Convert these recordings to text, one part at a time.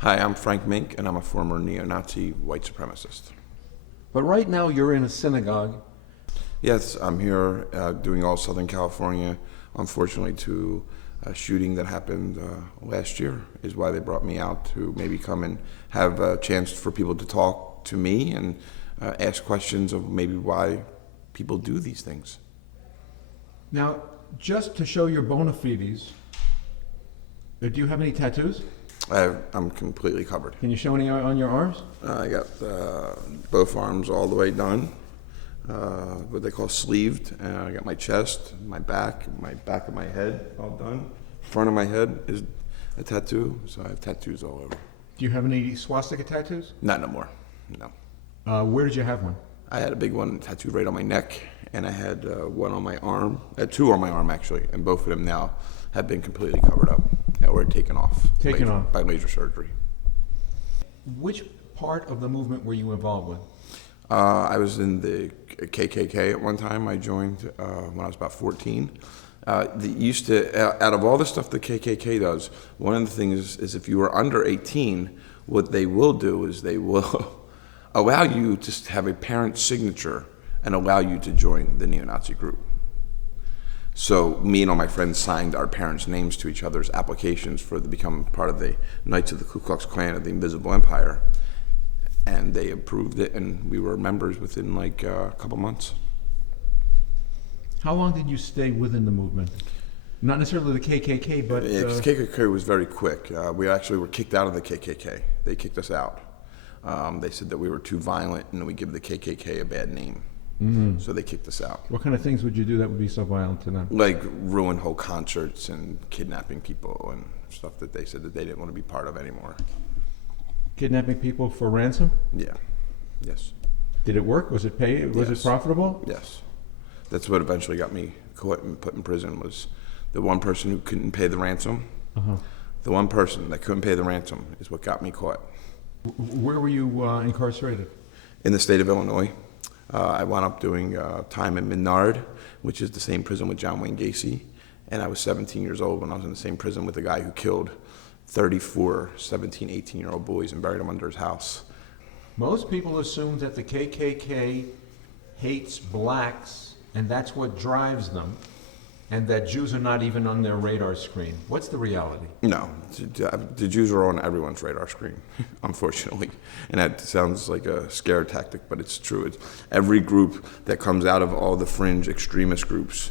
Hi, I'm Frank Mink, and I'm a former neo-Nazi white supremacist. But right now you're in a synagogue. Yes, I'm here doing all Southern California. Unfortunately, to a shooting that happened last year is why they brought me out, to maybe come and have a chance for people to talk to me and ask questions of maybe why people do these things. Now, just to show your bona fides, do you have any tattoos? I'm completely covered. Can you show any on your arms? I got both arms all the way done, what they call sleeved. I got my chest, my back of my head all done. Front of my head is a tattoo, so I have tattoos all over. Do you have any swastika tattoos? Not no more, no. Where did you have one? I had a big one tattooed right on my neck, and I had one on my arm. I had two on my arm, actually, and both of them now have been completely covered up or taken off. Taken off. By laser surgery. Which part of the movement were you involved with? I was in the KKK at one time. I joined when I was about 14. Out of all the stuff the KKK does, one of the things is if you are under 18, what they will do is they will allow you to have a parent's signature and allow you to join the neo-Nazi group. So me and all my friends signed our parents' names to each other's applications to become part of the Knights of the Ku Klux Klan of the Invisible Empire. And they approved it, and we were members within like a couple months. How long did you stay within the movement? Not necessarily the KKK, but... KKK was very quick. We actually were kicked out of the KKK. They kicked us out. They said that we were too violent and we give the KKK a bad name. Mm-hmm. So they kicked us out. What kind of things would you do that would be so violent to them? Like ruin whole concerts and kidnapping people and stuff that they said that they didn't want to be part of anymore. Kidnapping people for ransom? Yeah. Yes. Did it work? Was it Was it profitable? Yes. That's what eventually got me caught and put in prison, was the one person who couldn't pay the ransom. Uh-huh. The one person that couldn't pay the ransom is what got me caught. Where were you incarcerated? In the state of Illinois. I wound up doing time in Menard, which is the same prison with John Wayne Gacy. And I was 17 years old when I was in the same prison with the guy who killed 34 17, 18-year-old boys and buried them under his house. Most people assume that the KKK hates blacks, and that's what drives them, and that Jews are not even on their radar screen. What's the reality? No, the Jews are on everyone's radar screen, unfortunately. And that sounds like a scare tactic, but it's true. It's every group that comes out of all the fringe extremist groups.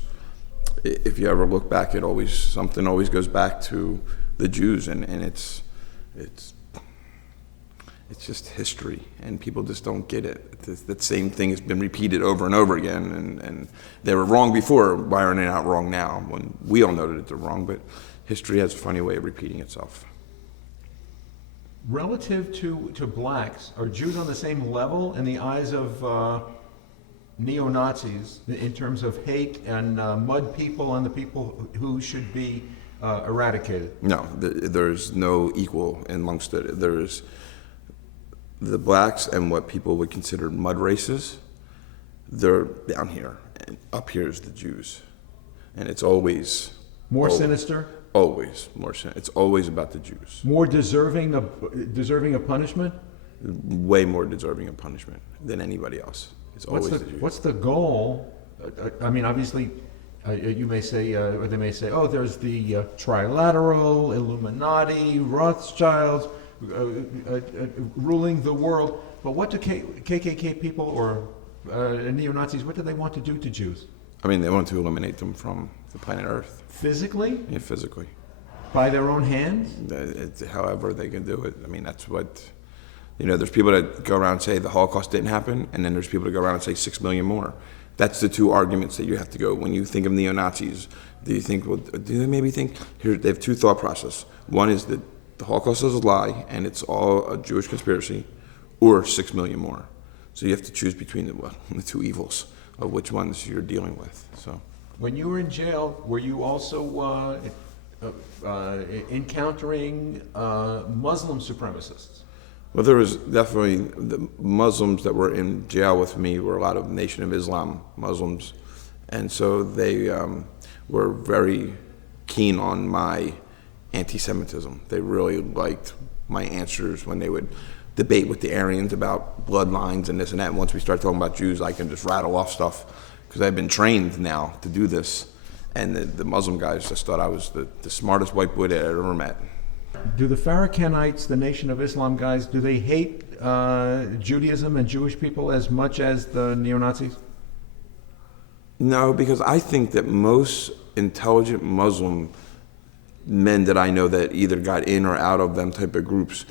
If you ever look back, something always goes back to the Jews, and it's just history, and people just don't get it. That same thing has been repeated over and over again, and they were wrong before. Why are they not wrong now? When we all know that they're wrong, but history has a funny way of repeating itself. Relative to blacks, are Jews on the same level in the eyes of neo-Nazis in terms of hate and mud people on the people who should be eradicated? No, there's no equal amongst it. There's the blacks and what people would consider mud races. They're down here, and up here is the Jews, and it's always more sinister. Always more sinister. It's always about the Jews. More deserving of punishment. Way more deserving of punishment than anybody else. It's always the Jews. What's the goal? I mean, obviously, you may say, or they may say, oh, there's the trilateral, Illuminati, Rothschilds, ruling the world. But what do KKK people or neo-Nazis, what do they want to do to Jews? I mean, they want to eliminate them from the planet Earth. Physically? Yeah, physically. By their own hands? However they can do it. I mean, that's what, there's people that go around and say the Holocaust didn't happen, and then there's people that go around and say 6 million more. That's the two arguments that you have to go. When you think of neo-Nazis, do they maybe think, they have two thought processes. One is that the Holocaust is a lie, and it's all a Jewish conspiracy, or 6 million more. So you have to choose between the two evils of which ones you're dealing with. So, when you were in jail, were you also encountering Muslim supremacists? Well, there was definitely the Muslims that were in jail with me were a lot of Nation of Islam Muslims, and so they were very keen on my anti-Semitism. They really liked my answers when they would debate with the Aryans about bloodlines and this and that. And once we start talking about Jews, I can just rattle off stuff because I've been trained now to do this. And the Muslim guys just thought I was the smartest white boy that I'd ever met. Do the Farrakhanites, the Nation of Islam guys, do they hate Judaism and Jewish people as much as the neo-Nazis? No, because I think that most intelligent Muslim men that I know that either got in or out of them type of groups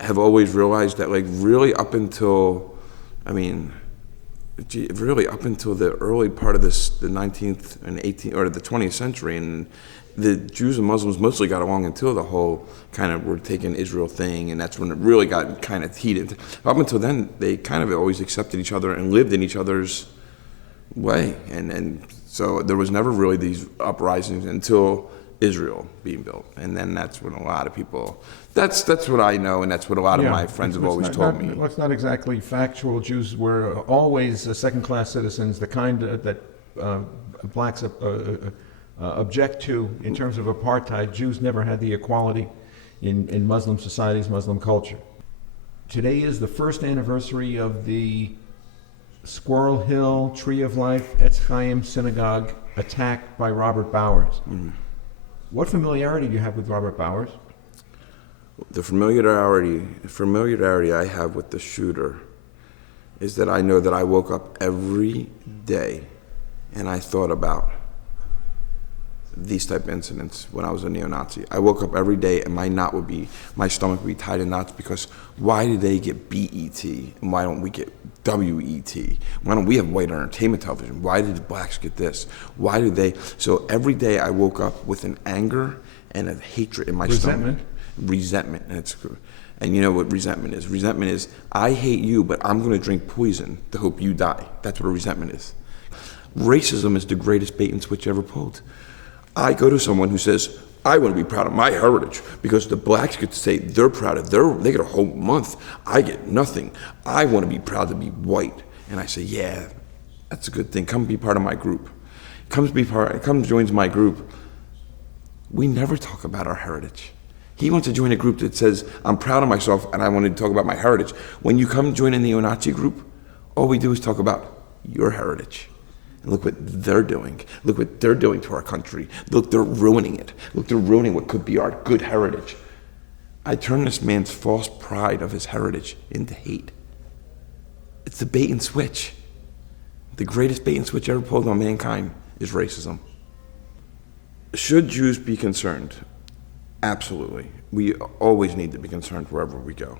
have always realized that, like, really up until, really up until the early part of the 19th and 18th or the 20th century, and the Jews and Muslims mostly got along until the whole kind of we're taking Israel thing, and that's when it really got kind of heated. Up until then, they kind of always accepted each other and lived in each other's way, and so there was never really these uprisings until Israel being built, and then that's when a lot of people. That's what I know, and that's what a lot of my friends have always told me. Well, it's not exactly factual. Jews were always second-class citizens, the kind that blacks object to in terms of apartheid. Jews never had the equality in Muslim societies, Muslim culture. Today is the first anniversary of the Squirrel Hill, Tree of Life, Etz Chaim synagogue attack by Robert Bowers. What familiarity do you have with Robert Bowers? The familiarity I have with the shooter is that I know that I woke up every day and I thought about these type of incidents when I was a neo-Nazi. I woke up every day and my stomach would be tied in knots because why did they get BET and why don't we get WET? Why don't we have white entertainment television? Why did the blacks get this? Why did they? So every day I woke up with an anger and a hatred in my stomach. Resentment. And you know what resentment is? Resentment is, I hate you, but I'm going to drink poison to hope you die. That's what a resentment is. Racism is the greatest bait and switch ever pulled. I go to someone who says, I want to be proud of my heritage because the blacks get to say they're proud of they get a whole month. I get nothing. I want to be proud to be white. And I say, yeah, that's a good thing. Come be part of my group. Come joins my group. We never talk about our heritage. He wants to join a group that says, I'm proud of myself and I want to talk about my heritage. When you come join a neo-Nazi group, all we do is talk about your heritage. And look what they're doing. Look what they're doing to our country. Look, they're ruining it. Look, they're ruining what could be our good heritage. I turn this man's false pride of his heritage into hate. It's the bait and switch. The greatest bait and switch ever pulled on mankind is racism. Should Jews be concerned? Absolutely. We always need to be concerned wherever we go.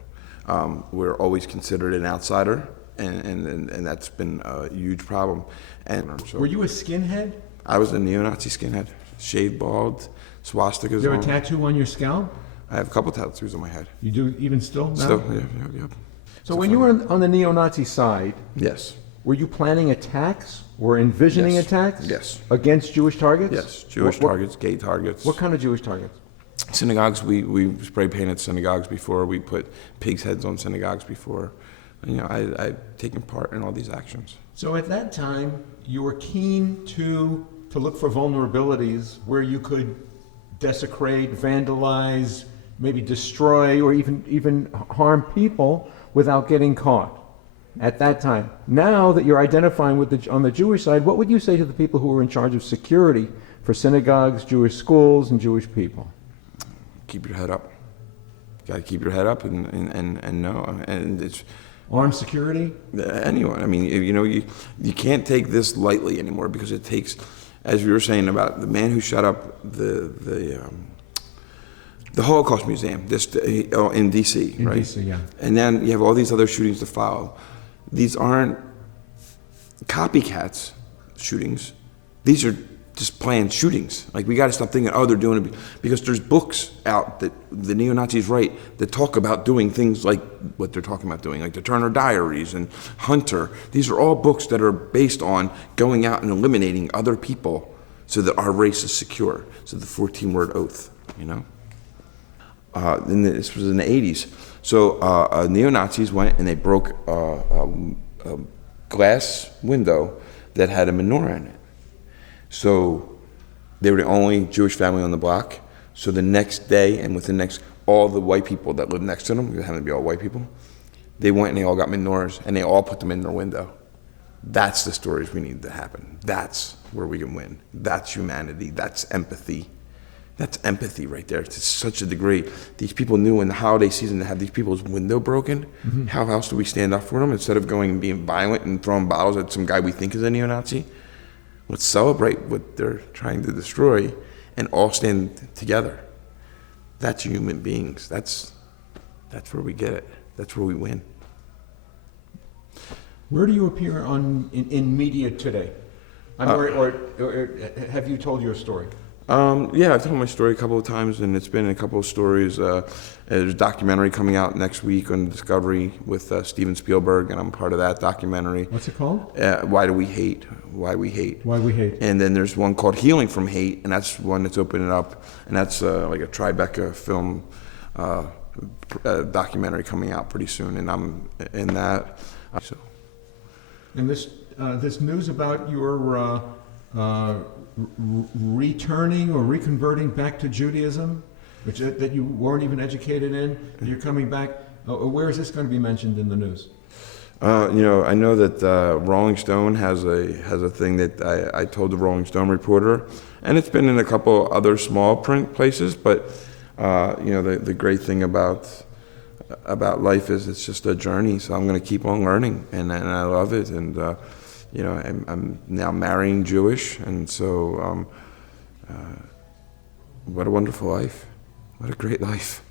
We're always considered an outsider, and that's been a huge problem. And so, were you a skinhead? I was a neo-Nazi skinhead, shaved bald, swastikas. Do you have a tattoo on your scalp? I have a couple tattoos on my head. You do even still now? Still, yeah. So when you were on the neo-Nazi side, yes, were you planning attacks or envisioning attacks? Yes. Against Jewish targets? Yes, Jewish targets, gay targets. What kind of Jewish targets? Synagogues, we spray painted synagogues before. We put pigs' heads on synagogues before. You know, I've taken part in all these actions. So at that time, you were keen to look for vulnerabilities where you could desecrate, vandalize, maybe destroy, or even harm people without getting caught. At that time. Now that you're identifying with on the Jewish side, what would you say to the people who are in charge of security for synagogues, Jewish schools, and Jewish people? Keep your head up. You got to keep your head up and know. And it's armed security. Anyone. I mean, you know, you can't take this lightly anymore because it takes, as we were saying about the man who shot up the Holocaust Museum, in D.C. In right? D.C., yeah. And then you have all these other shootings to follow. These aren't copycats shootings. These are just planned shootings. Like, we got to stop thinking, oh, they're doing it because there's books out that the neo-Nazis write that talk about doing things like what they're talking about doing, like the Turner Diaries and Hunter. These are all books that are based on going out and eliminating other people so that our race is secure. So the 14-word oath, you know? And this was in the 80s. So neo-Nazis went and they broke a glass window that had a menorah in it. So they were the only Jewish family on the block. So the next day and within the next all the white people that lived next to them, it happened to be all white people, they went and they all got menorahs and they all put them in their window. That's the stories we need to happen. That's where we can win. That's humanity. That's empathy. That's empathy right there to such a degree. These people knew in the holiday season to have these people's window broken. Mm-hmm. How else do we stand up for them instead of going and being violent and throwing bottles at some guy we think is a neo-Nazi? Let's celebrate what they're trying to destroy and all stand together. That's human beings. That's where we get it. That's where we win. Where do you appear in media today? Or have you told your story? Yeah, I've told my story a couple of times, and it's been in a couple of stories. There's a documentary coming out next week on Discovery with Steven Spielberg, and I'm part of that documentary. What's it called? Why Do We Hate? Why We Hate. Why We Hate. And then there's one called Healing from Hate, and that's one that's opening up, and that's like a Tribeca film documentary coming out pretty soon, and I'm in that. So. And this news about your returning or reconverting back to Judaism, which that you weren't even educated in, you're coming back. Where is this going to be mentioned in the news? I know that Rolling Stone has a thing that I told the Rolling Stone reporter, and it's been in a couple other small print places. But the great thing about life is it's just a journey. So I'm going to keep on learning, and I love it. And I'm now marrying Jewish, and so what a wonderful life. What a great life.